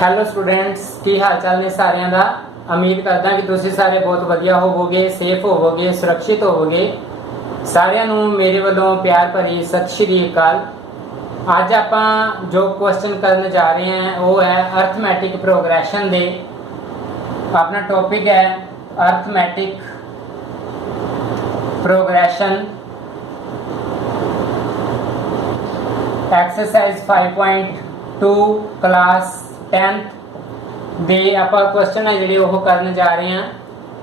Hello students की हाल चाल ने सारिਆਂ ਦਾ। उम्मीद करदा कि तुसीं सारे बहुत वधिया होवोगे, सेफ होवोगे, सुरक्षित होवोगे। सारिਆਂ ਨੂੰ मेरे ਵੱਲੋਂ प्यार भरी सत श्री अकाल। ਅੱਜ ਆਪਾਂ जो क्वेश्चन करन जा रहे हैं वो है अर्थमैटिक प्रोग्रेशन दे। अपना टॉपिक है arithmetic progression, exercise 5.2 class 10th ਦੇ ਆਪਾਂ क्वेश्चन है ਜਿਹੜੇ ਉਹ ਕਰਨ ਜਾ ਰਹੇ ਹਾਂ।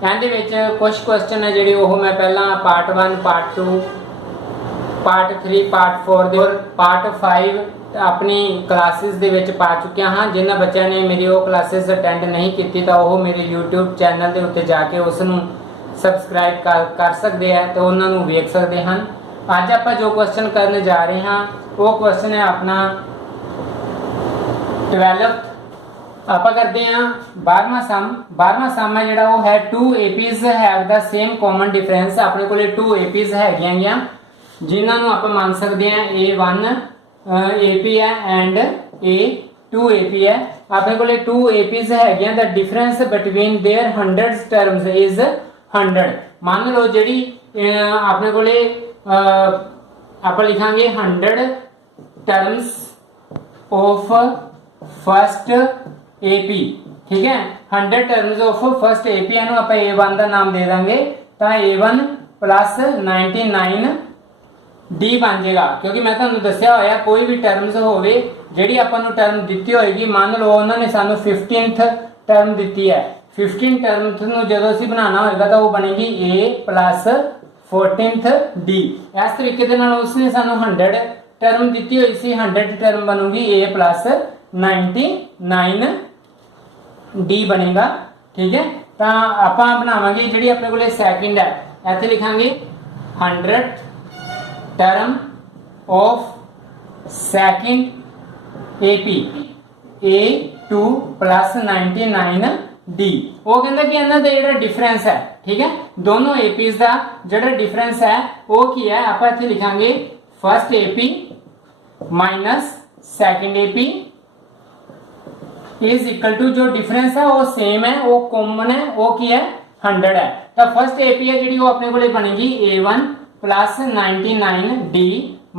ਇਹਦੇ ਵਿੱਚ ਕੁਝ क्वेश्चन है ਜਿਹੜੇ ਉਹ ਮੈਂ ਪਹਿਲਾਂ ਪਾर्ट 1 पार्ट 2 पार्ट 3 पार्ट 4 ਦੇ ਔਰ पार्ट 5 अपनी क्लासेस ਦੇ ਵਿੱਚ ਪਾ ਚੁੱਕਿਆ ਹਾਂ। ਜਿਨ੍ਹਾਂ ਬੱਚਿਆਂ ਨੇ ਮੇਰੀ ਉਹ ਕਲਾਸਿਸ ਅਟੈਂਡ ਨਹੀਂ ਕੀਤੀ ਤਾਂ ਉਹ ਮੇਰੇ YouTube ਚੈਨਲ ਦੇ ਉੱਤੇ ਜਾ ਕੇ ਉਸ ਨੂੰ ਸਬਸਕ੍ਰਾਈਬ ਕਰ ਸਕਦੇ ਆ ਤੇ ਉਹਨਾਂ ਨੂੰ ਵੇਖ ਸਕਦੇ ਹਨ। ਅੱਜ ਆਪਾਂ ਜੋ क्वेश्चन ਕਰਨ ਜਾ ਰਹੇ ਹਾਂ ਉਹ क्वेश्चन है अपना 12th। ਆਪਾਂ ਕਰਦੇ ਹਾਂ 12ਵਾਂ ਸਮ ਹੈ ਜਿਹੜਾ ਉਹ ਹੈ 2 APs have the same common difference. ਆਪਣੇ ਕੋਲੇ 2 APs ਹੈਗੀਆਂ ਗਿਆ ਜਿਨ੍ਹਾਂ ਨੂੰ ਆਪਾਂ ਮੰਨ ਸਕਦੇ ਹਾਂ A1 AP ਹੈ ਐਂਡ A2 AP ਹੈ। ਆਪਣੇ ਕੋਲੇ 2 APs ਹੈਗੀਆਂ ਦਾ difference between their hundreds terms is 100। ਮੰਨ ਲਓ ਜਿਹੜੀ ਆਪਣੇ ਕੋਲੇ ਆਪਾਂ ਲਿਖਾਂਗੇ 100 टर्म्स ऑफ फर्स्ट AP, ठीक है। 100 टर्म्स ऑफ फर्स्ट AP ਨੂੰ ਆਪਾਂ A1 ਦਾ ਨਾਮ ਦੇ ਦਾਂਗੇ ਤਾਂ A1 plus 99 D ਬਣ ਜਾਏਗਾ। ਕਿਉਂਕਿ ਮੈਂ ਤੁਹਾਨੂੰ ਦੱਸਿਆ ਹੋਇਆ ਕੋਈ ਵੀ ਟਰਮਸ ਹੋਵੇ ਜਿਹੜੀ ਆਪਾਂ ਨੂੰ ਟਰਮ ਦਿੱਤੀ ਹੋਏਗੀ, ਮੰਨ ਲਓ ਉਹਨਾਂ ਨੇ ਸਾਨੂੰ 15th ਟਰਮ ਦਿੱਤੀ ਹੈ, 15 ਟਰਮਸ ਨੂੰ ਜਦੋਂ ਅਸੀਂ ਬਣਾਉਣਾ ਹੋਏਗਾ ਤਾਂ ਉਹ ਬਣੇਗੀ A plus 14th D। ਇਸ ਤਰੀਕੇ ਦੇ ਨਾਲ ਉਸਨੇ ਸਾਨੂੰ 100 ਟਰਮ ਦਿੱਤੀ ਹੋਈ ਸੀ, 100 ਟਰਮ ਬਣੂਗੀ A plus 99 D बनेगा, ठीक है। तो आप बनावांगे जी अपने को सैकेंड है, इतने लिखांगे 100 term of second AP A2 plus 99 D। वो कहता कि इन्हों का जो डिफरेंस है, ठीक है, दोनों APs का जो डिफरेंस है वो की है। आप इतने लिखांगे first AP minus second AP is equal to जो डिफरेंस है वो सेम है, वो कॉमन है, वो की है 100 है। तो फर्स्ट AP है जी वो अपने को बनेगी A1 plus 99 D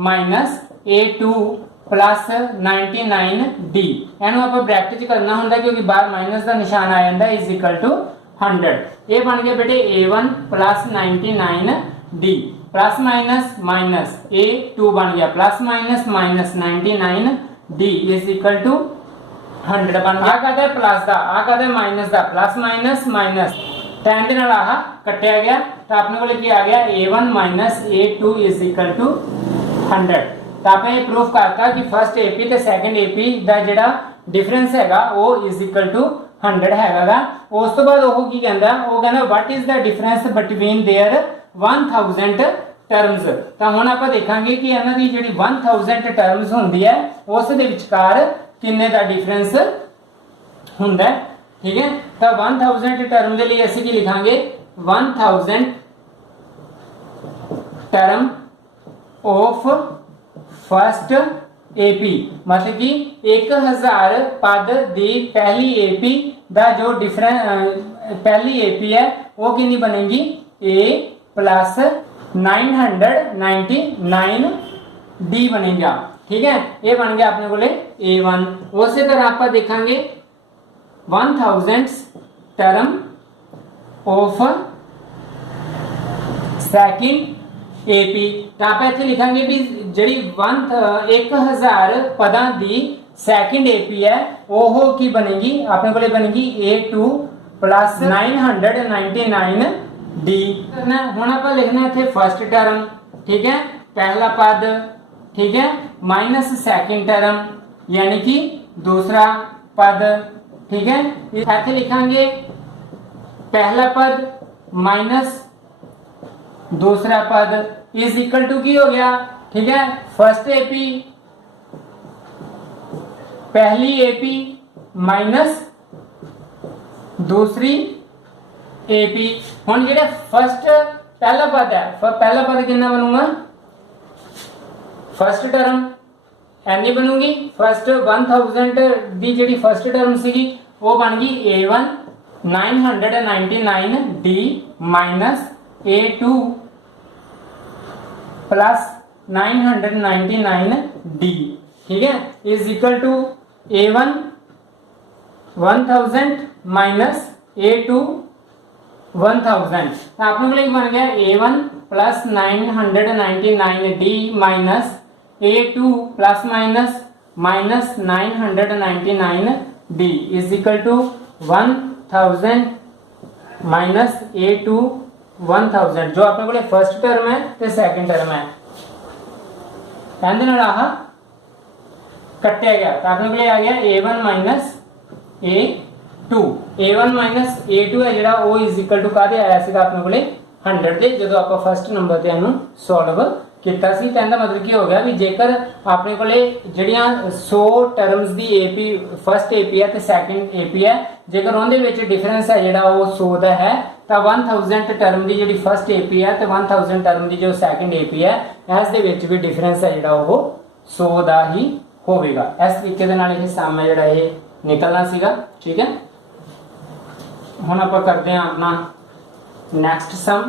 minus A2 plus 99 D। इन्हों आप ब्रैकेट करना होंगे क्योंकि बाहर माइनस का निशान आ जाता है, इज इक्वल टू 100। ये बन गया बेटे A1 plus 99 D plus minus minus A2 बन गया plus minus minus 99 D is equal to 100 बन गया। कहते हैं प्लस का, आ कहते हैं माइनस का, प्लस माइनस माइनस 10 ਦੇ ਨਾਲ ਆਹ ਕੱਟਿਆ ਗਿਆ ਤਾਂ ਆਪਣੇ ਕੋਲ ਕੀ ਆ ਗਿਆ A1 minus A2 is equal to 100। ਤਾਂ ਆਪਾਂ ਇਹ ਪ੍ਰੂਫ ਕਰਤਾ ਕਿ ਫਰਸਟ AP ਤੇ ਸੈਕੰਡ AP ਦਾ ਜਿਹੜਾ ਡਿਫਰੈਂਸ ਹੈਗਾ ਉਹ is equal to 100 ਹੈਗਾਗਾ। ਉਸ ਤੋਂ ਬਾਅਦ ਉਹ ਕੀ ਕਹਿੰਦਾ, ਉਹ ਕਹਿੰਦਾ what is the difference between their 1000 terms. ਤਾਂ ਹੁਣ ਆਪਾਂ ਦੇਖਾਂਗੇ ਕਿ ਇਹਨਾਂ ਦੀ ਜਿਹੜੀ 1000 ਟਰਮਸ ਹੁੰਦੀ ਹੈ ਉਸ ਦੇ ਵਿਚਕਾਰ किन्ने का डिफरेंस हुंदा है, ठीक है। तो 1000 टर्म के लिए असं की लिखांगे 1000 टर्म ऑफ फर्स्ट AP, मतलब कि 1000 पद दी पहली AP का जो डिफरेंस पहली AP है वो कितनी बनेगी A plus 999 D बनेगा, ठीक है। ये बन गया अपने को A1। उसी तरह आप देखेंगे 1000 टर्म ऑफ सैकेंड AP। तो आप इतने लिखेंगे भी जी 1000 पदा की सैकेंड AP है वो की बनेगी अपने को बनेगी A2 plus 999 D। हुण आप लिखना इतने फर्स्ट टर्म, ठीक है, पहला पद, ठीक है, माइनस सैकेंड टर्म यानी कि दूसरा पद, ठीक है। ऐसे लिखांगे पहला पद माइनस दूसरा पद इज इक्वल टू की हो गया, ठीक है, फर्स्ट AP पहली AP माइनस दूसरी AP। हुण जेड़ा फर्स्ट पहला पद है, पहला पद कितना बनूंगा फर्स्ट टर्म ਐਨੀ ਬਣੂਗੀ ਫਸਟ 1000 ਦੀ ਜਿਹੜੀ ਫਸਟ ਟਰਮ ਸੀਗੀ ਉਹ ਬਣ ਗਈ A1 999D minus A2 plus 999D, ठीक है, is equal to A1 1000 minus A2 1000। आप लोग बन गया A1 plus 999D minus A2 plus minus minus 999D is equal to 1000 minus A2 1000, जो अपने को फर्स्ट टर्म है ते सेकंड टर्म है कहते नाल आह कट्टिया गया तो अपने को आ गया A1 minus A2। A1 minus A2 है जिहड़ा वो इज इक्वल टू काहदे आया सीगा अपने को 100 दे जदों आपां फर्स्ट नंबर ते इहनूं सॉल्व किया सी। तो मतलब की हो गया भी जेकर अपने को जड़ियाँ 100 टर्म्स की AP फर्स्ट AP है तो सैकेंड AP है, जेकर उनके डिफरेंस है जोड़ा वो 100 का है तो 1000 टर्म की जी फर्स्ट AP है तो 1000 टर्म की जो सैकेंड AP है इस भी डिफरेंस है जोड़ा वो 100 का ही होगा। इस तरीके के सम है जोड़ा ये निकलना सीगा, ठीक है। हुण आपां करते हैं अपना नैक्सट सम।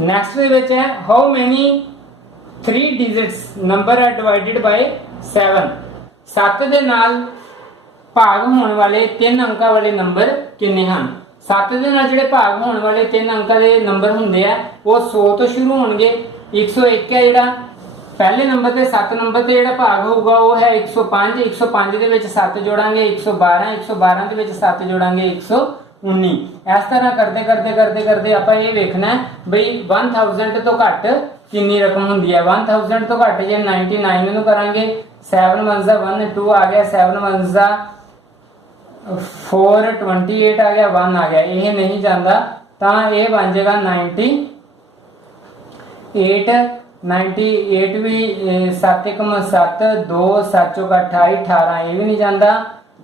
नेक्स्ट है how many 3 digits number are divided by 7। 7 दे नाल भाग होने वाले 3 अंकों वाले नंबर किन्ने हैं। 7 दे नाल जिहड़े भाग होने वाले 3 अंकों के नंबर होंगे वो 100 तो शुरू होंगे। 101 है जिहड़ा पहले नंबर से 7 नंबर से जिहड़ा भाग होगा वो है 105। 105 दे विच 7 जोड़ांगे 112। 112 दे विच 7 जोड़ांगे 119। इस तरह करते करते करते करते आप ये वेखना है बई 1000 तो घट कितनी रकम होंगी है। 1000 तो घट जो 99 नूं करांगे 7 1 1 2 आ गया, 7 1 4 28 आ गया, 1 आ गया, ये नहीं जाता तो ये बन जाएगा 98। 98 भी 7 1 7 2 7 चौका 28 18, ये भी नहीं जाता,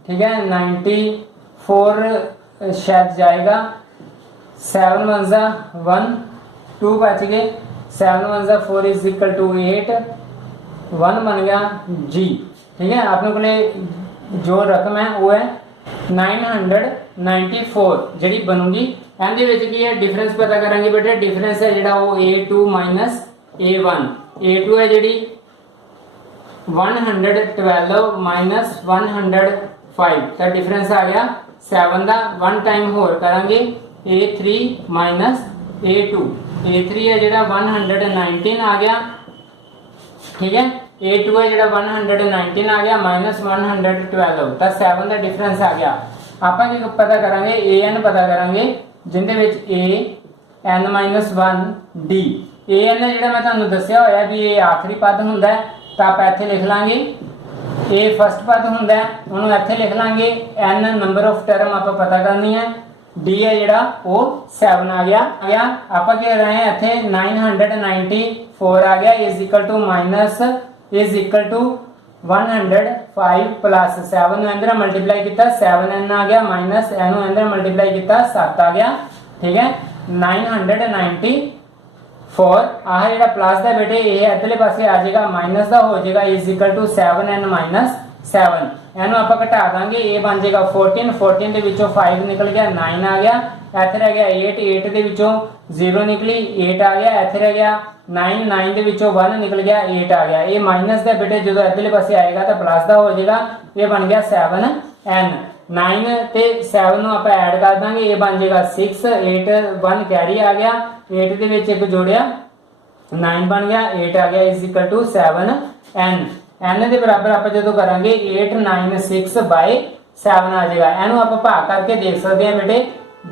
ठीक है। 94 शायद जाएगा। 7 1 1 2 बच गए, 7 1 4 इज इक्वल टू 8, 1 बन गया जी, ठीक है। अपने को जो रकम है वो है 994 जी बनूगी। एंदे विच की है डिफरेंस पता करेंगे बेटे। डिफरेंस है जिहड़ा वो A2 माइनस A1। A2 है जी 112 माइनस 105 का डिफरेंस आ गया 7 का। 1 टाइम होर करांगे A3 माइनस A2। A3 है जिहड़ा 119 आ गया, ठीक है। A2 है जिहड़ा 119 आ गया माइनस 112 तो 7 का डिफरेंस आ गया। आपां की पता करांगे AN पता करांगे जिंदे विच AN माइनस 1 D। AN है जिहड़ा मैं तुहानूं दस्सिया होया भी ये आखिरी पद हुंदा है तो आप इत्थे लिख लांगे A फर्स्ट पद हुंदा है उन्होंने इत्थे लिख लांगे। N नंबर ऑफ टर्म आप पता करनी है। D है जिहड़ा वो 7 आ गया। आप कह रहे हैं इत्थे 994 आ गया is equal to minus is equal to 105 plus 7 अंदर मल्टीप्लाई किया 7n आ गया माइनस n अंदर मल्टीप्लाई किया 7 आ गया, ठीक है। 994 आह जिहड़ा प्लस दा बेटे ये इधरले पासे आ जाएगा माइनस दा हो जाएगा is equal to 7n minus 7। एनू आप घटा देंगे ये बन जाएगा 14। 14 के विचों 5 निकल गया 9 आ गया। इत्थे रह गया 8। 8 के विचों 0 निकली 8 आ गया। इत्थे रह गया 9। 9 के विचों 1 निकल गया 8 आ गया। ये माइनस का बेटे जो इधरले पासे आएगा तो प्लस का हो जाएगा। ये बन गया 7n। 9 ते 7 नूं आप ऐड कर देंगे ये बन जाएगा 6। 8 1 कैरी आ गया 8 के विच एक जोड़िया 9 बन गया 8 आ गया is equal to 7n। n के बराबर आप जो करांगे 896 बाय 7 आ जाएगा। एनू आप भाग करके देख सकते हैं बेटे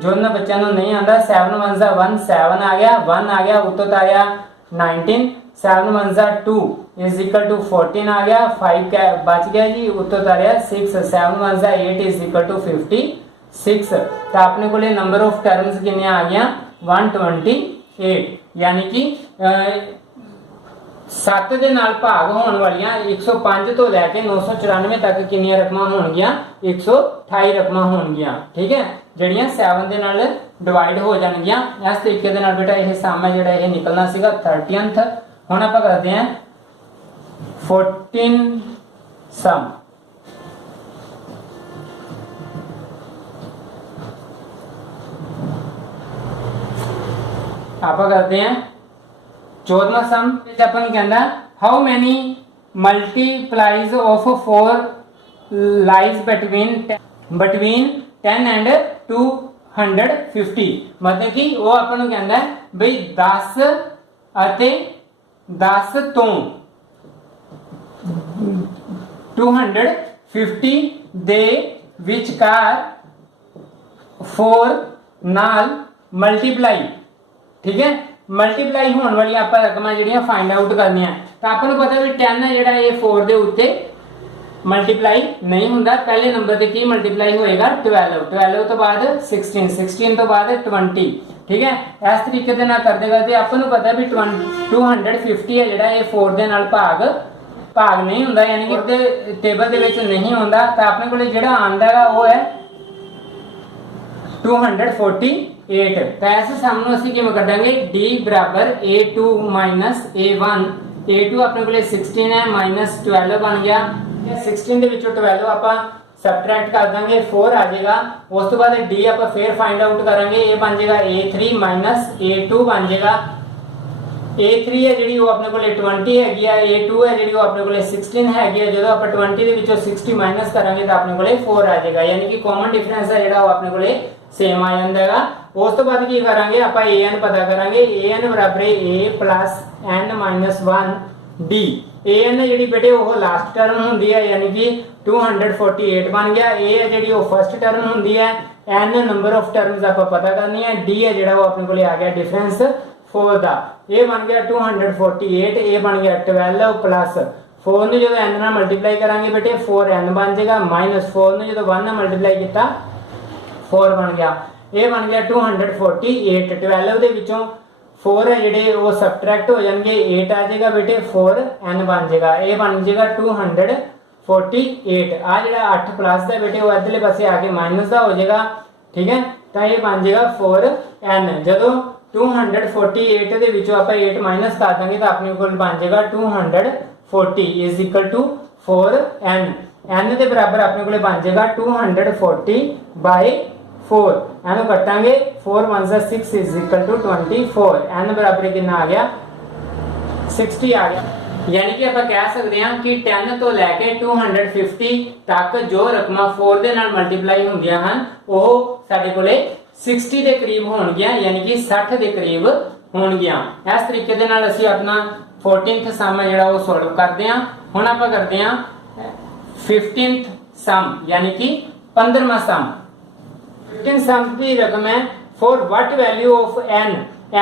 जो ना बच्चों को नहीं आता। 7 1 1 7 आ गया 1 आ गया उत्तर आ गया 19। 7 1 2 इज इक्वल टू 14 आ गया 5 क्या बच गया जी उत्तर आ गया 6। 7 1 8 इज इक्वल टू 56। तो अपने को नंबर ऑफ टर्म्स कितने आ गया 128, यानी कि 7 के नाल भाग होने वालियां 105 तो लैके 994 तक कितनी रकम होणगियां 128 रकम होणगियां, ठीक है, जड़ियां 7 के नाल डिवाइड हो जाएंगियां। इस तरीके दे नाल बेटा यह सम है जिहड़ा यह निकलना सीगा 30th। हुण आपां करदे हां 14 सम। आप करते हैं 14वां सम। अपन कहना how many multiplies of 4 lies between 10 and 250। मतलब कि वो अपन कहना है बई 10 अते 10 तो 250 दे विचकार 4 नाल मल्टीप्लाई। ठीक है, मल्टीप्लाई होने वाली आप रकम जिहड़ियां फाइंड आउट करनी है। तो आपको पता भी 10 है जिहड़ा ये 4 दे उत्ते मल्टीप्लाई नहीं हुंदा। पहले नंबर ते की मल्टीप्लाई होएगा 12, 12 तो बाद 16, 16 तो बाद 20। ठीक है, इस तरीके दे नाल करदे करदे आपको पता भी 250 है जिहड़ा ये 4 दे नाल भाग नहीं हुंदा, यानी कि टेबल दे विच नहीं हुंदा। तो अपने कोले जिहड़ा आंदा है वो है 248। तो ऐसे सामने ਅਸੀਂ ਕਿਵੇਂ ਕੱਢਾਂਗੇ d बराबर a2 a1। a2 ਆਪਣੇ ਕੋਲੇ 16 है माइनस 12 बन गया। 16 ਦੇ ਵਿੱਚੋਂ 12 ਆਪਾਂ सबट्रैक्ट कर देंगे 4 आ जाएगा। उस तो बाद d आप फिर फाइंड आउट करेंगे, ये बन जाएगा a3 माइनस a2 बन जाएगा। a3 है जी वो अपने को 20 हैगी है, a2 है जी वो अपने को 16 हैगी है। जो आप 20 ਦੇ ਵਿੱਚੋਂ 60 माइनस करेंगे तो अपने को 4 आ जाएगा, यानी कि कॉमन डिफरेंस है जो अपने को सेम आ जाता है। उस तो बाद की करेंगे आप an पता करेंगे, an बराबर a plus n minus 1 d। an है जी बेटे वो लास्ट टर्म होंगी है, यानी कि 248 बन गया। a है जी वो फर्स्ट टर्म होंगी है, n नंबर ऑफ टर्म्स आप पता करनी है, d है जो अपने को आ गया डिफरेंस 4 का। ये बन गया 248, ये बन गया 12 प्लस 4 ने जो n ਨਾਲ मल्टीप्लाई करांगे बेटे 4n बन जाएगा, माइनस 4 ने जो 1 ਨਾਲ मल्टीप्लाई किया 4 बन गया। ये बन गया 248। 12 ਦੇ ਵਿੱਚੋਂ 4 है ਜਿਹੜੇ वो सबट्रैक्ट हो जाएंगे, 8 आ जाएगा बेटे 4n बन जाएगा। ये बन जाएगा 248। आ ਜਿਹੜਾ 8 प्लस ਦਾ बेटे वो इधरले पासे आके माइनस ਦਾ हो जाएगा। ठीक है, तो ये बन जाएगा 4n। ਜਦੋਂ 248 ਦੇ ਵਿੱਚੋਂ ਆਪਾਂ 8 माइनस कर देंगे तो अपने को बन जाएगा 240 is equal to 4n। n ਦੇ बराबर अपने को बन जाएगा 240 बाय 4। एनु कटांगे 4 1 6 इज इक्वल टू 24। n बराबर कितना आ गया 60 आ गया। यानी कि आप कह सकते हैं कि 10 तो लैके 250 तक जो रकमां 4 दे नाल मल्टीप्लाई होंदियां हन वो साडे कोले 60 ਦੇ ਕਰੀਬ ਹੋਣਗੀਆਂ, यानी कि 60 ਦੇ ਕਰੀਬ ਹੋਣਗੀਆਂ। इस तरीके ਦੇ ਨਾਲ ਅਸੀਂ ਆਪਣਾ 14th ਸਮ ਜਿਹੜਾ ਉਹ ਸੋਲਵ ਕਰਦੇ ਹਾਂ। ਹੁਣ ਆਪਾਂ ਕਰਦੇ ਹਾਂ 15th ਸਮ, यानी कि 15ਵਾਂ ਸਮ। 15th ਸਮ ਦੀ ਰਕਮ ਹੈ for what value of n,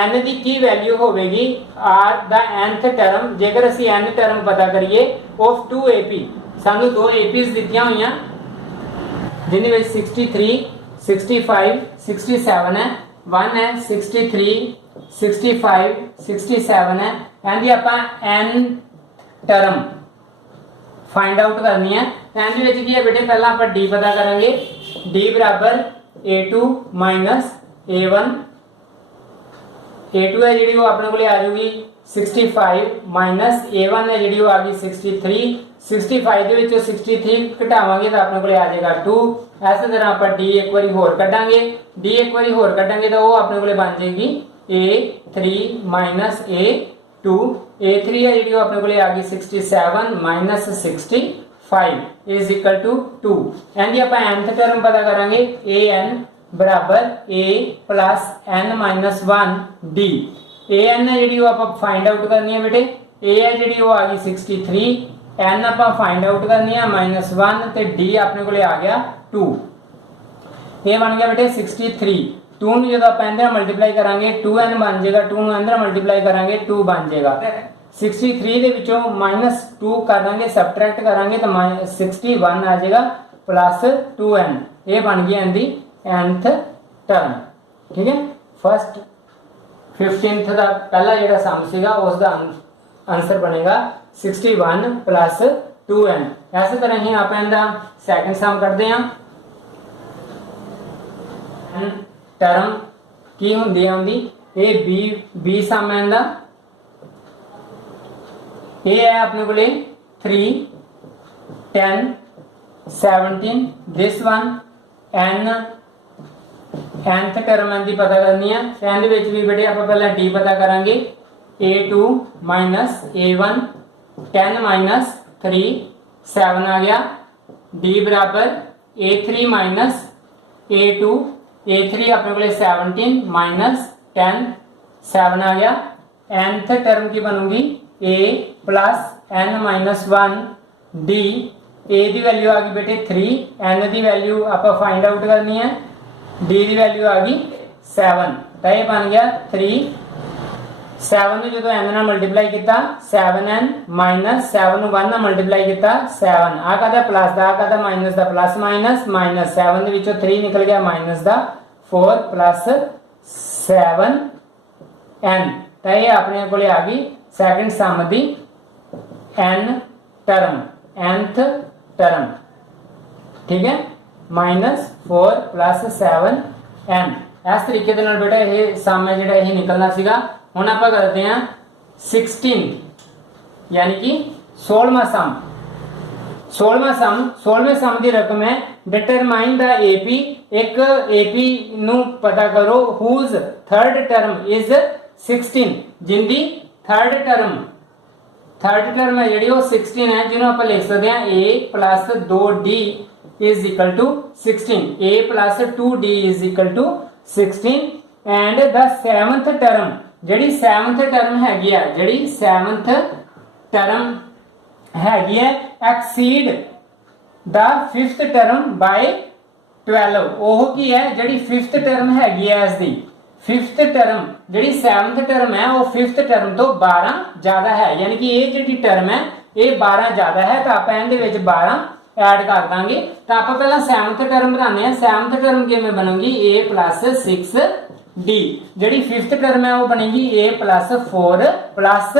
n the Ki value ਹੋਵੇਗੀ r ਦਾ nth ਟਰਮ। ਜੇਕਰ ਅਸੀਂ n ਟਰਮ ਪਤਾ ਕਰੀਏ of 2ap, ਸਾਨੂੰ ਦੋ ap's ਦਿੱਤੀਆਂ ਹੋਈਆਂ ਜਿਨ੍ਹਾਂ ਵਿੱਚ 63 65 67 है, 1 है 63 65 67 है। एंड आप n टर्म फाइंड आउट करनी है। एंड विच की है बेटे पहला आप d पता करेंगे, d बराबर a2 माइनस a1। a2 है जी वो अपने को आ जाएगी 65 माइनस a1 है जी वो आ गई 63। 65 ਦੇ ਵਿੱਚੋਂ 63 ਘਟਾਵਾਂਗੇ ਤਾਂ ਆਪਣੇ ਕੋਲੇ ਆ ਜਾਏਗਾ 2। ਇਸੇ ਤਰ੍ਹਾਂ ਆਪਾਂ d ਇੱਕ ਵਾਰੀ ਹੋਰ ਕੱਢਾਂਗੇ, d ਇੱਕ ਵਾਰੀ ਹੋਰ ਕੱਢਾਂਗੇ ਤਾਂ ਉਹ ਆਪਣੇ ਕੋਲੇ ਬਣ ਜਾਏਗੀ a3 ਮਾਈਨਸ a2। a3 ਹੈ ਜਿਹੜੀ ਉਹ ਆਪਣੇ ਕੋਲੇ ਆ ਗਈ 67 minus 65 is equal to 2। And ਆਪਾਂ nth ਟਰਮ ਪਤਾ ਕਰਾਂਗੇ, an ਬਰਾਬਰ a plus n minus 1 d। an ਹੈ ਜਿਹੜੀ ਉਹ ਆਪਾਂ ਫਾਈਂਡ ਆਊਟ ਕਰਨੀ ਹੈ बेटे, a ਹੈ ਜਿਹੜੀ ਉਹ ਆ ਗਈ 63, n ਆਪਾਂ फाइंड आउट करनी है माइनस 1 ਤੇ d ਆਪਣੇ ਕੋਲੇ ਆ ਗਿਆ 2। ਇਹ ਬਣ ਗਿਆ बेटे 63। 2 ਨੂੰ ਜਦੋਂ ਆਪਾਂ ਇਹਦੇ ਨਾਲ ਮਲਟੀਪਲਾਈ ਕਰਾਂਗੇ 2n ਬਣ ਜਾਏਗਾ, 2 ਨੂੰ ਇਹਦੇ ਨਾਲ ਮਲਟੀਪਲਾਈ ਕਰਾਂਗੇ 2 ਬਣ ਜਾਏਗਾ। 63 ਦੇ ਵਿੱਚੋਂ ਮਾਈਨਸ 2 ਕਰਾਂਗੇ, ਸਬਟ੍ਰੈਕਟ ਕਰਾਂਗੇ ਤਾਂ 61 ਆ ਜਾਏਗਾ ਪਲੱਸ 2n। ਇਹ ਬਣ ਗਈ ਇਹਦੀ nth ਟਰਮ। ਠੀਕ ਹੈ, ਫਸਟ 15th ਦਾ ਪਹਿਲਾ ਜਿਹੜਾ ਸਮ ਸੀਗਾ ਉਸ ਦਾ आंसर बनेगा 61 प्लस 2n। इस तरह ही आप सेकंड सम करते हैं। टर्म की हुंदी है उनकी ए बी सम है इनका ए है अपने को 3 10 17 this one N nth term इनकी पता करनी है तो एन भी बेटे आप पहले डी पता करांगे a2 माइनस a1 10 माइनस 3 7 आ गया d बराबर a3 माइनस a2 a3 अपने को 17 माइनस 10 7 आ गया nth टर्म की बनूंगी a plus n minus 1 d a की वैल्यू आ गई बेटे 3 n की वैल्यू आप फाइंड आउट करनी है d की वैल्यू आ गई 7 तो यह बन गया 3 7 जो n ਨਾਲ ਮਲਟੀਪਲਾਈ ਕੀਤਾ 7n ਮਾਈਨਸ 7 ਨੂੰ 1 ਨਾਲ ਮਲਟੀਪਲਾਈ ਕੀਤਾ 7 ਆ ਕਹਦਾ ਪਲੱਸ ਦਾ ਆ ਕਹਦਾ ਮਾਈਨਸ ਦਾ ਪਲੱਸ ਮਾਈਨਸ ਮਾਈਨਸ 7 ਦੇ ਵਿੱਚੋਂ 3 ਨਿਕਲ ਗਿਆ ਮਾਈਨਸ ਦਾ 4 ਪਲੱਸ 7n ਤਾਂ ਇਹ ਆਪਣੇ ਕੋਲੇ ਆ ਗਈ ਸੈਕੰਡ ਸਮ ਦੀ n ਟਰਮ nth ਟਰਮ ਠੀਕ ਹੈ -4 प्लस 7n इस तरीके ਦੇ ਨਾਲ ਬੇਟਾ ਇਹ ਸਮ ਹੈ ਜਿਹੜਾ ਇਹ ਨਿਕਲਣਾ ਸੀਗਾ ਹੁਣ ਆਪਾਂ ਕਰਦੇ ਹਾਂ 16 यानी कि 16वां सम 16वें सम की रकम है डिटरमाइन द एपी एक एपी नु पता करो हुज थर्ड टर्म इज 16 जिंदी थर्ड टर्म है जी 16 है जिन्होंने आप लिख सकते हैं a plus 2d is equal to 16 a plus 2d is equal to 16 and the seventh term जी सेवंथ टर्म हैगी है जी सेवंथ टर्म हैगी है exceed the fifth term by 12 ओह की है जी फिफ्थ टर्म हैगी है इसकी फिफ्थ टर्म जी सेवंथ टर्म है वो फिफ्थ टर्म तो 12 ज्यादा है यानी कि ये जी टर्म है ये 12 ज्यादा है तो आप इहदे विच 12 ऐड कर देंगे तो आप पहला सेवंथ टर्म बनाने हैं सेवंथ टर्म किवें बनूगी a प्लस 6d जी फिफ्थ टर्म है वो बनेगी a प्लस 4 प्लस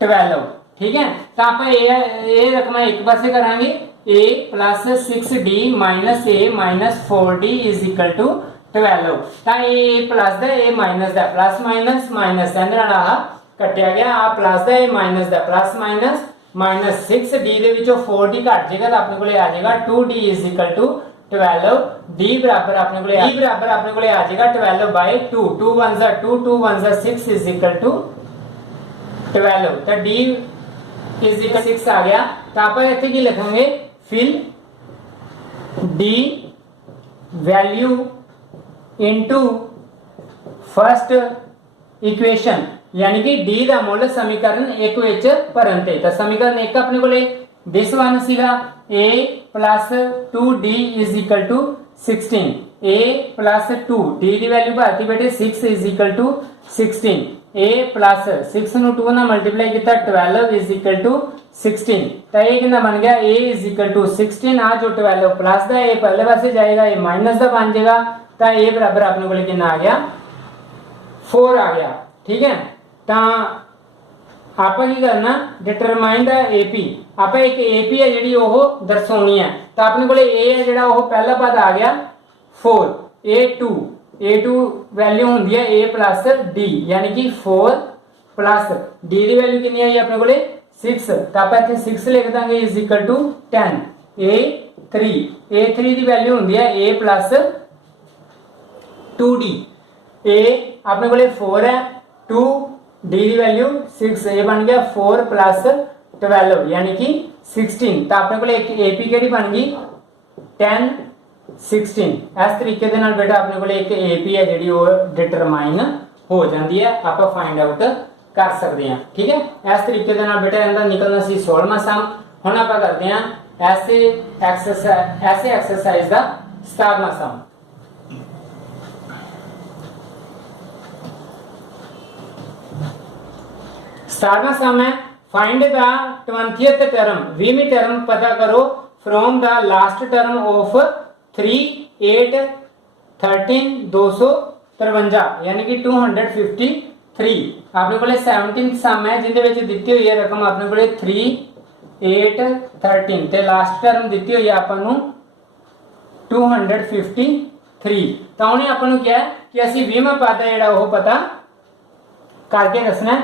12 ठीक है तो आप ये रकम एक पास करांगे a plus 6d minus a minus 4d is equal to 12 तो a प्लस दा a माइनस दा प्लस माइनस माइनस कटिया गया आ प्लस दा a माइनस दा प्लस माइनस माइनस 6d दे विचों 4d घट जाएगा तो अपने को आ जाएगा 2d is equal to 12 d बराबर अपने को आ जाएगा 12 बाय 2 2 1 जा 2 2 1 जा 6 इज इक्वल टू 12 तो d इज इक्वल 6 आ गया तो आप इत्थे की लिखेंगे fill d value into first equation यानी कि d का मुल समीकरण एक विच भरन ते तो समीकरण एक अपने कोले दिस वन सीगा a plus 2d is equal to 16 a plus 2 d की वैल्यू भरती बेटे 6 is equal to 16 a plus 6 नु 2 ना मल्टीप्लाई किया 12 इज इक्वल टू 16 तो ये कितना बन गया a इज इक्वल टू 16 आ जो 12 प्लस दा a पहले पासे जाएगा ये माइनस दा बन जाएगा तो a बराबर अपने को कितना आ गया 4 आ गया ठीक है तो आप की करना डिटरमाइन द एपी आप एक एपी है जी दर्शानी है तो अपने को a है जो पहला पद आ गया 4 a2 वैल्यू होंगी है a प्लस d यानी कि 4 प्लस d की वैल्यू कितनी आई अपने को 6 तो आप इतने 6 लिख देंगे इज इक्वल टू 10 a3 की वैल्यू होंगी है a प्लस 2d a अपने को 4 है 2 d की वैल्यू 6 ये बन गया 4 प्लस 12 यानी कि 16 तो अपने को एक एपी केड़ी बन गई 10 16 इस तरीके दे नाल बेटा अपने को एक एपी है जी डिटरमाइन हो जाती है आप फाइंड आउट कर सकते हैं ठीक है इस तरीके दे नाल बेटा इनका निकलना सी 16वां सम हुण आप करते हैं ऐसे एक्सरसाइज का 17वां सम 17वां सम है फाइंड द 20th टर्म 20वीं टर्म पता करो from the last term of 3 8 13 253 यानी कि 253 अपने को 17th सम है जिंदे विच दित्ती हुई है रकम अपने को 3 8 13 ते लास्ट टर्म दित्ती हुई है आपन 253 तो उन्हें अपन क्या है कि असी 20वां पद है जिहड़ा ओह पता करके दसना है।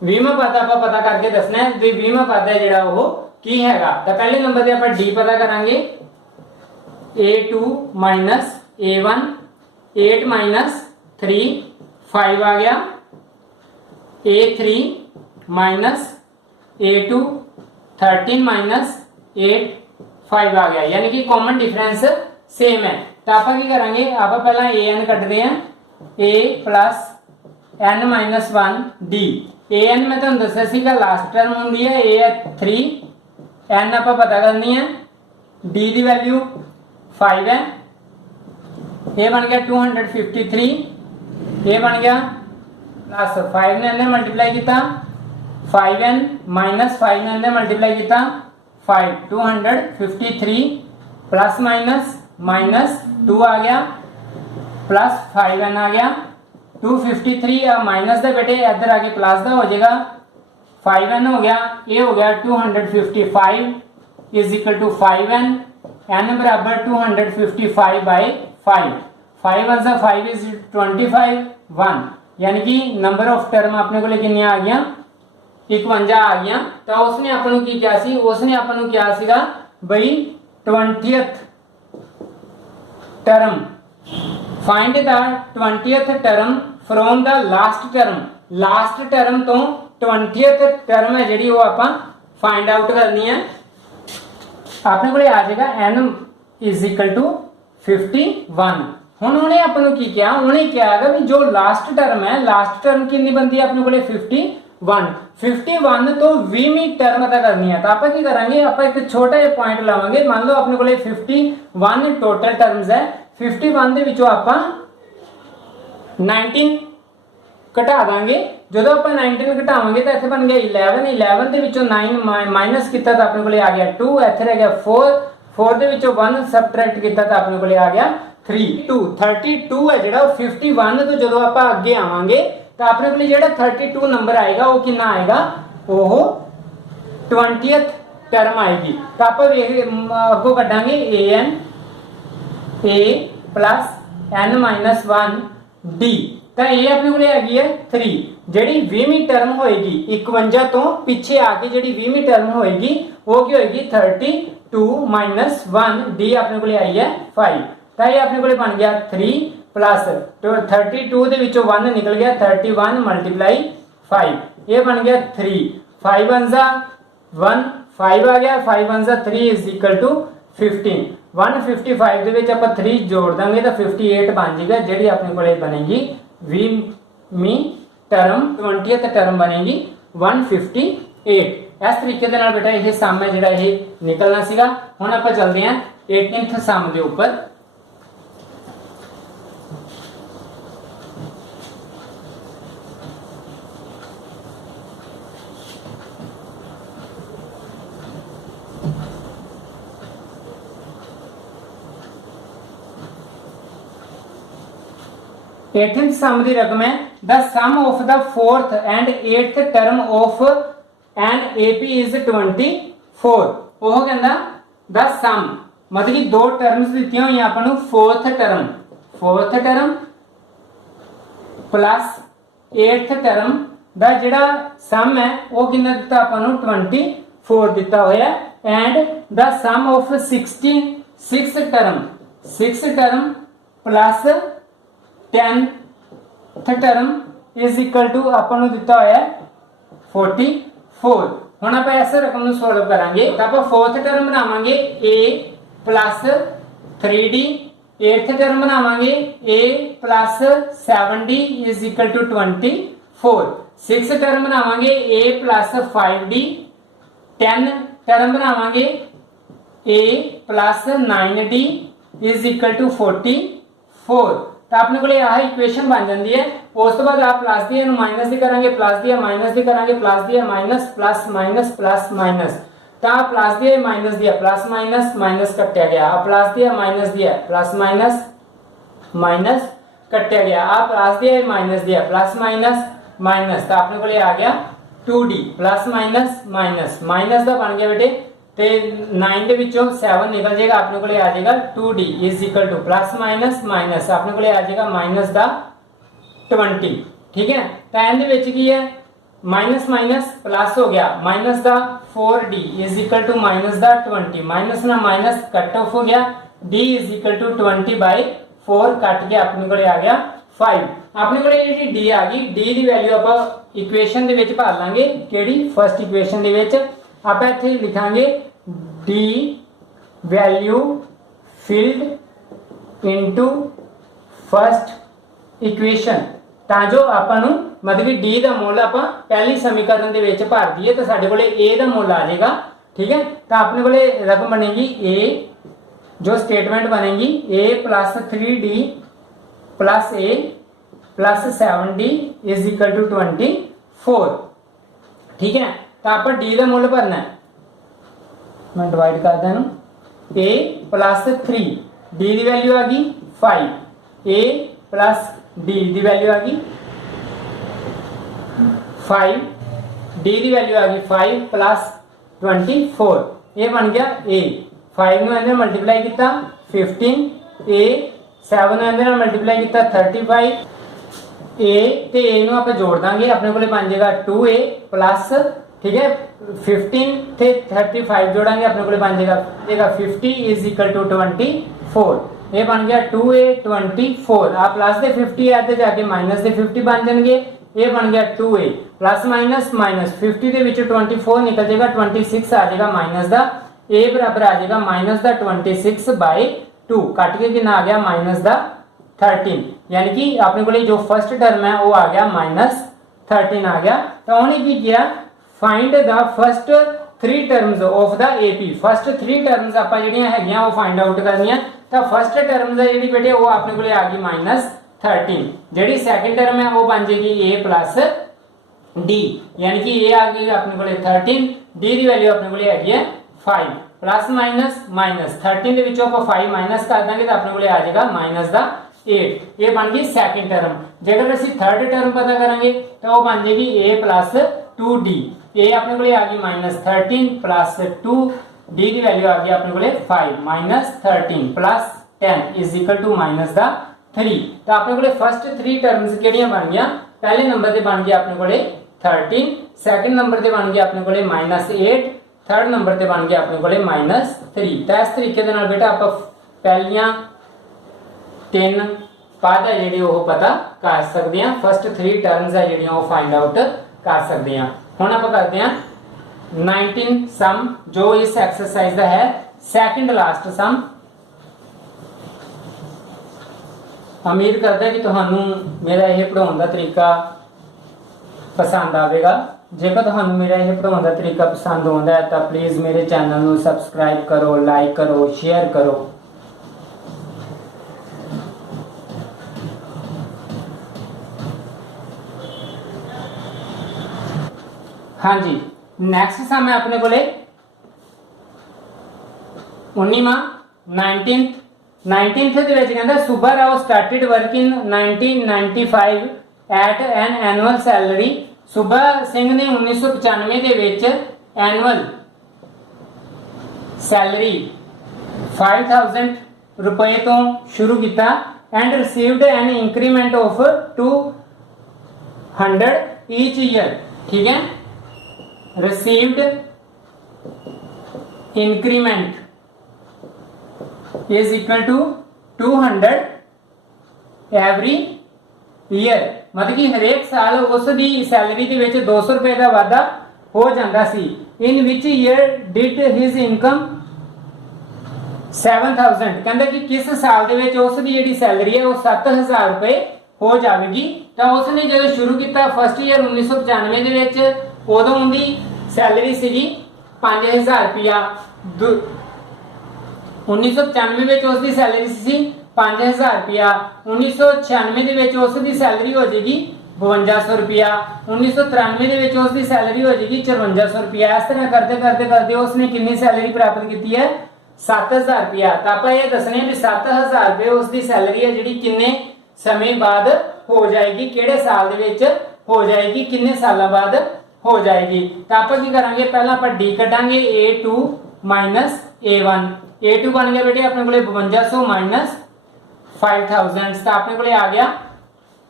20वां पद आपां पता करके दसना है कि 20वां पद है जिहड़ा ओह की हैगा। तो पहले नंबर ते आपां डी पता करांगे। A2 माइनस A1 8 माइनस 3 5 आ गया। A3 माइनस A2 13 माइनस 8 5 आ गया, यानी कि कॉमन डिफरेंस सेम है। तो आप की करेंगे, आप पहला an कटते हैं, a plus n minus 1 d। an मैं तुहानू दस्सिया सीगा लास्ट टर्म होंगी है, a है 3, n आप पता करनी है, d की वैल्यू 5 है, a बन गया 253, a बन गया प्लस 5 ने इन्हें मल्टीप्लाई किया 5n माइनस 5 ने इन्हें मल्टीप्लाई किया 5 253 प्लस माइनस माइनस 2 आ गया प्लस 5n आ गया 253 माइनस का बेटे इधर आके प्लस का हो जाएगा 5n हो गया, ये हो गया 255 is equal to 5n, n बराबर 255 बाई 5, 5 वन 5 इज 25 1, यानी कि नंबर ऑफ टर्म अपने को कितनी आ गया 51 आ गया। तो उसने अपन की क्या सी, उसने अपन क्या सीगा बई 20th term, find the 20th term from the last term, last term तो 20th टर्म है जी वो आप फाइंड आउट करनी है। अपने को आ जाएगा n इज इक्वल टू 51। हुण उन्हें अपन की क्या, उन्हें क्या है भी जो लास्ट टर्म है, लास्ट टर्म कितनी बनती है अपने को 51, 51 तो 20वीं टर्म पता करनी है। तो आप की करेंगे, आप एक छोटा जिहा पॉइंट लावांगे, मान लो अपने को 51 टोटल टर्म्स है, 51 दे विचों आप 19 घटा देंगे, जो आप 19 घटावांगे तो इत्थे बन गया 11, 11 दे विचों 9 माइनस किया तो अपने को आ गया 2, इत्थे रह गया 4, 4 दे विचों 1 सबट्रैक्ट किया तो अपने को आ गया 3, 32 है जिहड़ा 51 तो जो आप अगे आवांगे तो अपने को जिहड़ा 32 नंबर आएगा वो कितना आएगा, वो 20th टर्म आएगी। तो आप अगों कटांगे an a plus n minus 1 d, तो ये अपने को हैगी है 3, जिहड़ी 20वीं टर्म होएगी 51 तो पिछे आके जिहड़ी 20वीं टर्म होएगी वो की होएगी 32 माइनस 1 d अपने को आई है 5, तो ये अपने को बन गया 3 प्लस 32 दे विचों 1 निकल गया 31 मल्टीप्लाई 5, ये बन गया 3, 5 वन 1 5 आ गया, 5 वन 3 इज इक्वल टू 15, 155 दे विच आपां 3 जोड़ देंगे तो 58 बन जाएगा, जिहड़ी अपने को बनेगी 20वीं टर्म 20th टर्म बनेगी 158। इस तरीके दे नाल बेटा ये सम है जिहड़ा ये निकलना सीगा। हुण आपां चलदे हां 18th सम दे उपर। एटीन्थ सम की रकम है the sum of the 4th and 8th term of an AP is 24। वो कहता द सम मतलब कि दो टर्म्स दी हुई अपन 4th term plus 8th term दा जिहड़ा सम है वो कितना दिता अपन 24 दिता होया, and the sum of 6 term plus 10th term is equal to अपन दिता होया 44। हुण आप इस रकम सोल्व करांगे तो आप 4th टर्म बनावांगे a plus 3d, 8th term बनावांगे a plus 7d is equal to 24, 6th term बनावांगे a प्लस 5d, 10 टर्म बनावांगे a plus 9d is equal to 44। तो अपने को यह इक्वेशन बन जाती है। उस तो बाद आप प्लस दिया माइनस दी करांगे, प्लस दिया माइनस दी करांगे, प्लस दिया minus plus minus plus minus, तो आप प्लस दिया माइनस दिया प्लस माइनस माइनस कटिया गया, आप प्लस दिया माइनस दिया प्लस माइनस माइनस कटिया गया, आप प्लस दिया प्लस माइनस माइनस, तो अपने को आ गया 2d plus minus minus minus का बन गया बेटे ਤੇ 9 ਦੇ ਵਿੱਚੋਂ 7 ਨਿਕਲ ਜਾਏਗਾ, ਆਪਣੇ ਕੋਲੇ ਆ ਜਾਏਗਾ 2d is equal two plus minus minus ਆਪਣੇ ਕੋਲੇ ਆ ਜਾਏਗਾ ਮਾਈਨਸ ਦਾ 20। ਠੀਕ ਹੈ, ਤਾਂ ਇਹਦੇ ਵਿੱਚ ਕੀ ਹੈ ਮਾਈਨਸ ਮਾਈਨਸ ਪਲੱਸ ਹੋ ਗਿਆ, ਮਾਈਨਸ ਦਾ 4d is equal to minus ਦਾ 20, ਮਾਈਨਸ ਨਾਲ ਮਾਈਨਸ ਕੱਟ ਆਫ ਹੋ ਗਿਆ, d ਇਜ਼ ਇਕੁਅਲ ਟੂ 20/4 ਕੱਟ ਕੇ ਆਪਣੇ ਕੋਲੇ ਆ ਗਿਆ 5। ਆਪਣੇ ਕੋਲੇ ਜਿਹੜੀ d ਆ ਗਈ, d ਦੀ ਵੈਲਿਊ ਆਪਾਂ ਇਕੁਏਸ਼ਨ ਦੇ ਵਿੱਚ ਭਰ ਲਾਂਗੇ। ਕਿਹੜੀ? ਫਰਸਟ ਇਕੁਏਸ਼ਨ ਦੇ ਵਿੱਚ ਆਪਾਂ ਇੱਥੇ ਲਿਖਾਂਗੇ d value filled into first equation, ਤਾਂ ਜੋ ਆਪਾਂ ਨੂੰ ਮਤਲਬ ਕਿ d ਦਾ ਮੁੱਲ ਆਪਾਂ ਪਹਿਲੀ ਸਮੀਕਰਨ ਦੇ ਵਿੱਚ ਭਰ ਦਈਏ ਤਾਂ ਸਾਡੇ ਕੋਲੇ a ਦਾ ਮੁੱਲ ਆ ਜਾਏਗਾ। ਠੀਕ ਹੈ, ਤਾਂ ਆਪਣੇ ਕੋਲੇ ਰਕਮ ਬਣੇਗੀ a, जो स्टेटमेंट बनेगी a plus 3d plus a plus 7d is equal to 24। ठीक है, तो आप d का मूल्य भरना है, मैं डिवाइड कर दें a प्लस 3 d की वैल्यू आ गई 5, a प्लस d की वैल्यू आ गई 5, d की वैल्यू आ गई 5 प्लस 24, ये बन गया a। 5 ਨੂੰ ਇਹਦੇ ਨਾਲ ਮਲਟੀਪਲਾਈ ਕੀਤਾ 15, a 7 ਨੂੰ ਇਹਦੇ ਨਾਲ ਮਲਟੀਪਲਾਈ ਕੀਤਾ 35, a ਤੇ a ਨੂੰ ਆਪਾਂ ਜੋੜ ਦਾਂਗੇ, ਆਪਣੇ ਕੋਲੇ ਬਣ ਜਾਏਗਾ 2a ਪਲੱਸ, ਠੀਕ ਹੈ 15 ਤੇ 35 ਜੋੜਾਂਗੇ, ਆਪਣੇ ਕੋਲੇ ਬਣ ਜਾਏਗਾ 50 ਇਜ਼ ਇਕੁਅਲ ਟੂ 24। ਇਹ ਬਣ ਗਿਆ 2a 24, ਆ ਪਲੱਸ ਦੇ 50 ਆ ਤੇ ਜਾ ਕੇ ਮਾਈਨਸ ਦੇ 50 ਬਣ ਜਾਣਗੇ, ਇਹ ਬਣ ਗਿਆ 2a ਪਲੱਸ ਮਾਈਨਸ ਮਾਈਨਸ 50 ਦੇ ਵਿੱਚ 24 ਨਿਕਲ ਜਾਏਗਾ, 26 ਆ ਜਾਏਗਾ ਮਾਈਨਸ ਦਾ, a बराबर आ जाएगा माइनस का 26/2 कट के कितना आ गया माइनस का 13, यानी कि अपने को जो फर्स्ट टर्म है वो आ गया माइनस 13 आ गया। तो उन्होंने की किया find the first 3 terms of the AP, first 3 terms आप ਜਿਹੜੀਆਂ ਹੈਗੀਆਂ ਉਹ फाइंड आउट ਕਰਨੀਆਂ। ਤਾਂ फर्स्ट टर्म्स है ਜਿਹੜੀ ਬੇਟੇ ਉਹ ਆਪਣੇ ਕੋਲੇ ਆ ਗਈ माइनस 13, ਜਿਹੜੀ ਸੈਕੰਡ ਟਰਮ ਹੈ ਉਹ ਬਣ ਜਾਏਗੀ a प्लस d, यानी कि a आ गई अपने कोले 13, d ਦੀ ਵੈਲਿਊ ਆਪਣੇ ਕੋਲੇ ਹੈਗੀ ਹੈ 5 प्लस माइनस माइनस 13 ਦੇ ਵਿੱਚੋਂ ਆਪਾਂ 5 ਮਾਈਨਸ ਕਰ ਦਾਂਗੇ ਤਾਂ ਆਪਣੇ ਕੋਲੇ ਆ ਜਾਏਗਾ ਮਾਈਨਸ ਦਾ 8। ਇਹ ਬਣ ਗਈ ਸੈਕੰਡ ਟਰਮ। ਜੇਕਰ ਅਸੀਂ ਥਰਡ ਟਰਮ ਪਤਾ ਕਰਾਂਗੇ ਤਾਂ ਉਹ ਬਣ ਜਾਏਗੀ a plus 2d, a ਆਪਣੇ ਕੋਲੇ ਆ ਗਈ ਮਾਈਨਸ 13 plus 2, d ਦੀ ਵੈਲਿਊ ਆ ਗਈ ਆਪਣੇ ਕੋਲੇ 5 minus 13 plus 10 is equal to minus ਦਾ 3। ਤਾਂ ਆਪਣੇ ਕੋਲੇ ਫਸਟ 3 ਟਰਮਸ ਕਿਹੜੀਆਂ ਬਣ ਗਈਆਂ? ਪਹਿਲੇ ਨੰਬਰ ਤੇ ਬਣ ਗਿਆ ਆਪਣੇ ਕੋਲੇ 13, ਸੈਕੰਡ ਨੰਬਰ ਤੇ ਬਣ ਗਿਆ ਆਪਣੇ ਕੋਲੇ ਮਾਈਨਸ 8, थर्ड नंबर पे बन गया अपने को माइनस 3। तो इस तरीके दे नाल बेटा आप पहलियां 3 पद है जिहड़े वो पता कर सकते हैं, फर्स्ट 3 टर्म्स है जिहड़ियां वो फाइंड आउट कर सकते हैं। हुण आप करते हैं 19 सम जो इस एक्सरसाइज का है सैकंड लास्ट सम। उम्मीद करता कि तुहानू मेरा यह पढ़ाने का तरीका पसंद आएगा। जेकर तुहानू मेरा यह पढ़ाने का तरीका पसंद आता है तो प्लीज़ मेरे चैनल को सबसक्राइब करो, लाइक करो, शेयर करो। हाँ जी, नैक्सट सम है अपने को 19वां 19th ਦੇ ਵਿੱਚ ਕਹਿੰਦਾ ਸੁਬਾ Rao started work in 1995 at N annual salary. ਸੁਬਾ ਸਿੰਘ ਨੇ 1995 ਦੇ ਵਿੱਚ ਐਨੂਅਲ ਸੈਲਰੀ 5000 ਰੁਪਏ ਤੋਂ ਸ਼ੁਰੂ ਕੀਤਾ and received an increment of 200 each year. ਠੀਕ ਹੈ, received increment is equal to 200 every year. मतलब कि हरेक साल उसकी सैलरी के 200 रुपए का वाधा हो जाता सी। In which year did his income 7000। कहता कि किस साल के उसकी जी सैलरी है वो 7000 रुपए हो जाएगी। तो उसने जो शुरू किया फर्स्ट ईयर 1995 उदों उनकी सैलरी सी 5000 रुपया। 1995 उसकी सैलरी सी 5000 रुपया। 1996 उसकी सैलरी हो जाएगी 5200 रुपया। 1993 उसकी सैलरी हो जाएगी 5400 रुपया। इस तरह करते करते करते उसने कितनी सैलरी प्राप्त की है? 7000 रुपया। तो आप ये दसने भी 7000 रुपये उसकी सैलरी है जी किन्ने समय बाद हो जाएगी, किहड़े साल दे विच हो जाएगी, किन्ने सालों बाद हो जाएगी। तो आप की करांगे पहला आप D कटांगे A2 minus A1 A2 बन गया बेटे अपने को 5200 माइनस 5000 तो अपने को आ गया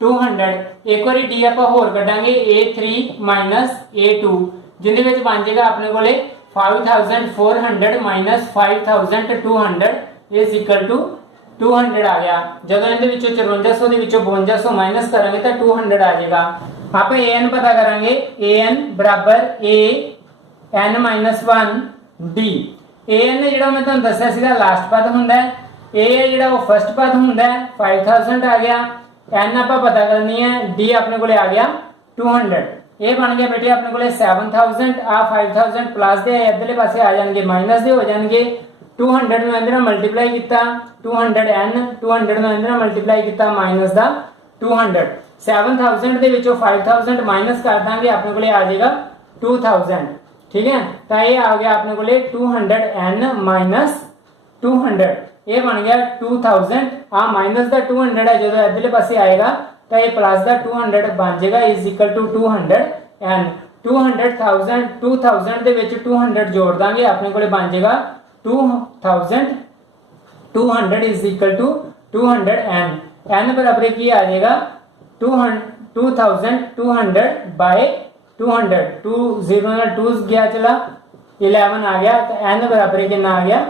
200। एक बार डी आप होर कटांगे A3 माइनस A2 जिंदे विच बन जाएगा अपने को 5400 माइनस 5200 इज इक्वल टू 200 आ गया। जदों इहदे विचों 5400 दे विचों 5200 माइनस करांगे तो 200 आ जाएगा। आप an पता करांगे an बराबर a n minus 1 d। an जिहड़ा मैं तुहानूं दस्सिया सीगा लास्ट पद हुंदा है, a है जिहड़ा वो फर्स्ट पद हुंदा है 5000 आ गया। n आपां पता करनी है, d अपने कोले आ गया 200। ये बन गया बेटे अपने कोले 7000 आ 5000 प्लस दे इधरले पासे आ जाएंगे माइनस दे हो जाएंगे। 200 ਨੂੰ ਇਹਦੇ ਨਾਲ ਮਲਟੀਪਲਾਈ ਕੀਤਾ 200n 200 ਨੂੰ ਇਹਦੇ ਨਾਲ ਮਲਟੀਪਲਾਈ ਕੀਤਾ ਮਾਈਨਸ ਦਾ 200 7000 ਦੇ ਵਿੱਚੋਂ 5000 ਮਾਈਨਸ ਕਰ ਦਾਂਗੇ ਆਪਣੇ ਕੋਲੇ ਆ ਜਾਏਗਾ 2000। ठीक है तो ये आ गया अपने कोले 200n माइनस 200 ये बन गया 2000 आ माइनस दा 200 है जो इधरले पासे आएगा तो ये प्लस दा 200 बन जाएगा इज इक्वल टू 200n 200,000 2000 ਦੇ ਵਿੱਚ 200 जोड़ दांगे अपने कोले बन जाएगा 2000 200 is equal to 200n n बराबर की आ जाएगा 2200 बाय 200 2 0 ना 2 गया चला 11 आ गया तो n बराबर कितना आ गया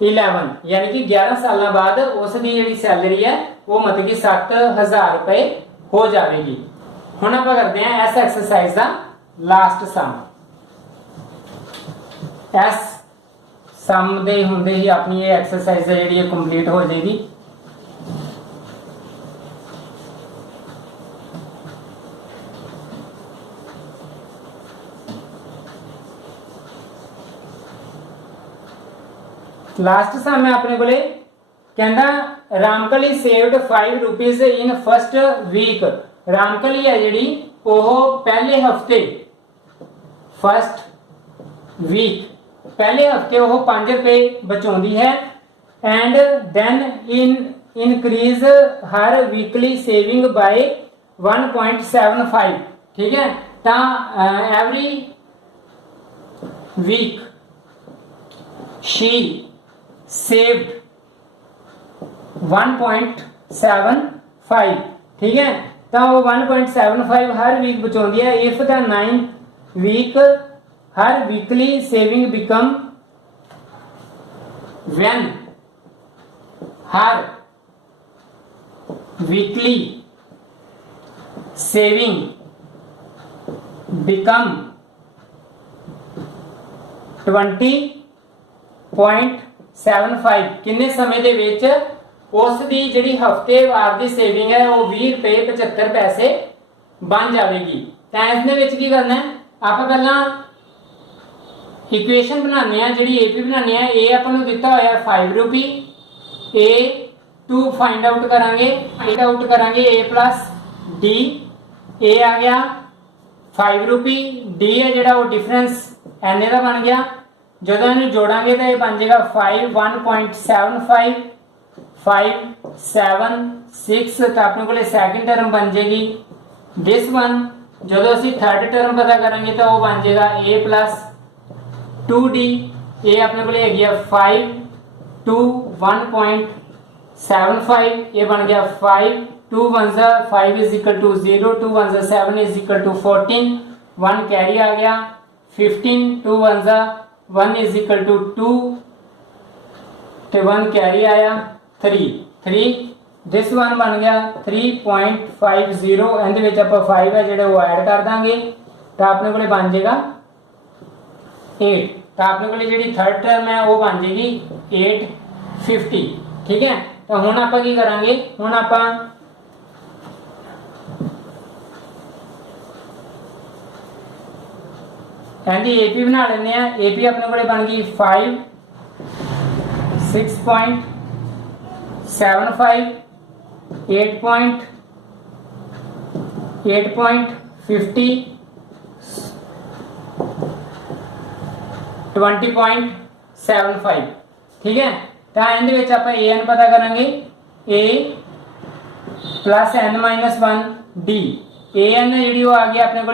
11 यानी कि 11 साल बाद उसकी जी सैलरी है वो मतलब कि 7000 रुपए हो जाएगी। हुण आप करते हैं इस एक्सरसाइज का लास्ट सम। इस सम दे हुंदे ही अपनी ये एक्सरसाइज है जी कंप्लीट हो जाएगी। लास्ट सम है अपने कोले कहंदा Ramkali saved 5 rupees in first week. Ramkali है जिहड़ी ओह पहले हफ्ते फर्स्ट वीक पहले हफ्ते ओह 5 रुपए बचाउंदी है and then increase her weekly saving by 1.75। ठीक है ता एवरी वीक शी saved 1.75। ठीक है तो वो 1.75 हर वीक बचाउंदी है। If the 9th week her weekly saving become when her weekly saving become 20.75 किन्ने समय दे विच उस दी जिहड़ी हफ्तेवार दी सेविंग है वो 20 रुपए 75 पैसे बन जाएगी। तो इसने विच की करना है आप पहला इक्वेशन बनाने हैं जिहड़ी एपी बनानी है। ए अपन नूं दिता होया 5 रुपी ए टू फाइंड आउट करांगे ए प्लस डी ए आ गया 5 रुपी डी है जिहड़ा वो डिफरेंस एन दा बन गया। जदों इन्हूं जोड़ांगे तो ये बन जाएगा 5 1.75 5 7 6 तो अपने को सैकेंड टर्म बन जाएगी दिस वन। जदों असीं थर्ड टर्म पता करेंगे तो वो बन जाएगा ए प्लस 2d ए अपने को है 5 2 1.75 ये बन गया 5 2 1 5 is equal to 0 2 1 7 is equal to 14 1 carry आ गया 15 2 1 1 इज इक्वल टू 2 तो 1 कैरी आया 3 दिस वन बन गया 3.50 इहदे विच आपां 5 है जिहड़े वो ऐड कर दांगे तो अपने को बन जाएगा 8 तो अपने को जिहड़ी थर्ड टर्म है वो बन जाएगी 850। ठीक है तो हुण आपां की करांगे हुण आपां जी एपी बना लेने हैं। एपी अपने को बन गई 5 6.75 8.50 20.75। ठीक है तो इहदे विच आपां एन पता करांगे a plus n minus 1 d a n जिहड़ी वो आ गई अपने को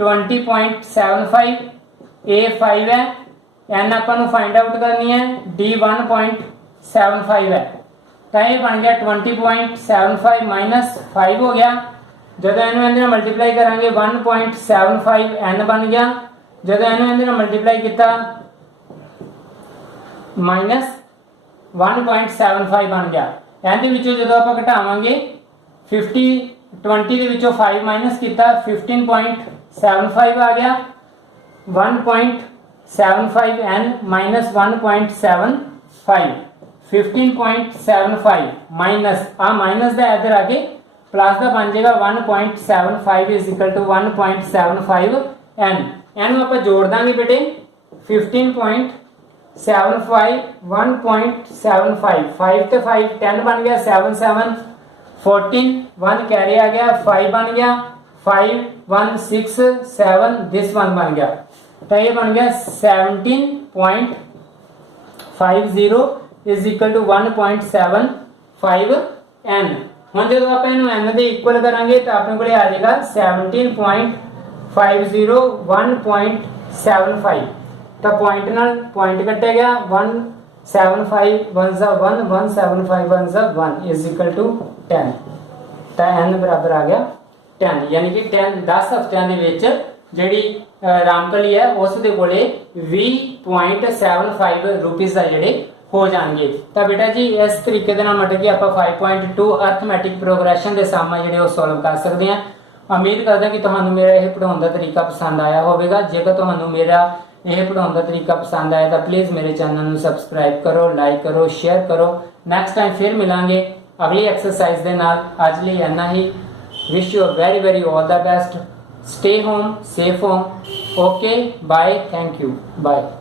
20.75 ए 5 है n ਆਪਾਂ ਨੂੰ फाइंड आउट करनी है d 1.75 है तो ये बन गया 20.75 माइनस 5 हो गया। जब इन्हों इहदे नाल मल्टीप्लाई करांगे 1.75 n बन गया। जब इन्हों इहदे नाल मल्टीप्लाई किया माइनस 1.75 बन गया। इहदे विचों जदों आपां घटावांगे 20 दे विचों 5 माइनस किया 15.75 आ गया। 1.75 n माइनस 1.75 15.75 माइनस आ माइनस का इधर आके प्लस का बन जाएगा 1.75 is equal to 1.75 n n आप जोड़ देंगे बेटे 15.75 1.75 5 तो 5 10 बन गया 7 7 14 1 कैरी आ गया 5 बन गया 5 1 6 7 दिस वन बन गया तो ये बन गया 17.50 इज इक्वल टू 1.75 n। हम जो आप n के इक्वल करांगे तो अपने को आ जाएगा 17.50 1.75 तो पॉइंट नाल पॉइंट कटे गया 175 1 सा 1 175 1 सा 1 इज इक्वल टू 10 तो n बराबर आ गया 10 यानी कि 10 10 हफ्तियां दे विच ਜਿਹੜੀ ਰਾਮਕਲੀ ਹੈ ਉਸ ਦੇ ਕੋਲੇ 20.75 ਰੁਪੀਸ ਦਾ ਜਿਹੜੇ ਹੋ ਜਾਣਗੇ। ਤਾਂ ਬੇਟਾ ਜੀ ਇਸ ਤਰੀਕੇ ਦੇ ਨਾਲ ਮਤਲਬ ਕਿ ਆਪਾਂ 5.2 ਅਰਥਮੈਟਿਕ ਪ੍ਰੋਗਰੈਸ਼ਨ ਦੇ ਸਮ ਜਿਹੜੇ ਉਹ ਸੋਲਵ ਕਰ ਸਕਦੇ ਹਾਂ। ਉਮੀਦ ਕਰਦਾ ਕਿ ਤੁਹਾਨੂੰ ਮੇਰਾ ਇਹ ਪੜਾਉਣ ਦਾ ਤਰੀਕਾ ਪਸੰਦ ਆਇਆ ਹੋਵੇਗਾ। ਜੇਕਰ ਤੁਹਾਨੂੰ ਮੇਰਾ ਇਹ ਪੜਾਉਣ ਦਾ ਤਰੀਕਾ ਪਸੰਦ ਆਇਆ ਤਾਂ ਪਲੀਜ਼ ਮੇਰੇ ਚੈਨਲ ਨੂੰ ਸਬਸਕ੍ਰਾਈਬ ਕਰੋ, ਲਾਈਕ ਕਰੋ, ਸ਼ੇਅਰ ਕਰੋ। ਨੈਕਸਟ ਟਾਈਮ ਫਿਰ ਮਿਲਾਂਗੇ ਅਗਲੀ ਐਕਸਰਸਾਈਜ਼ ਦੇ ਨਾਲ। ਅੱਜ ਲਈ ਇੰਨਾ ਹੀ। Wish you very very all the best. Stay home, safe home. Okay, bye. Thank you. Bye.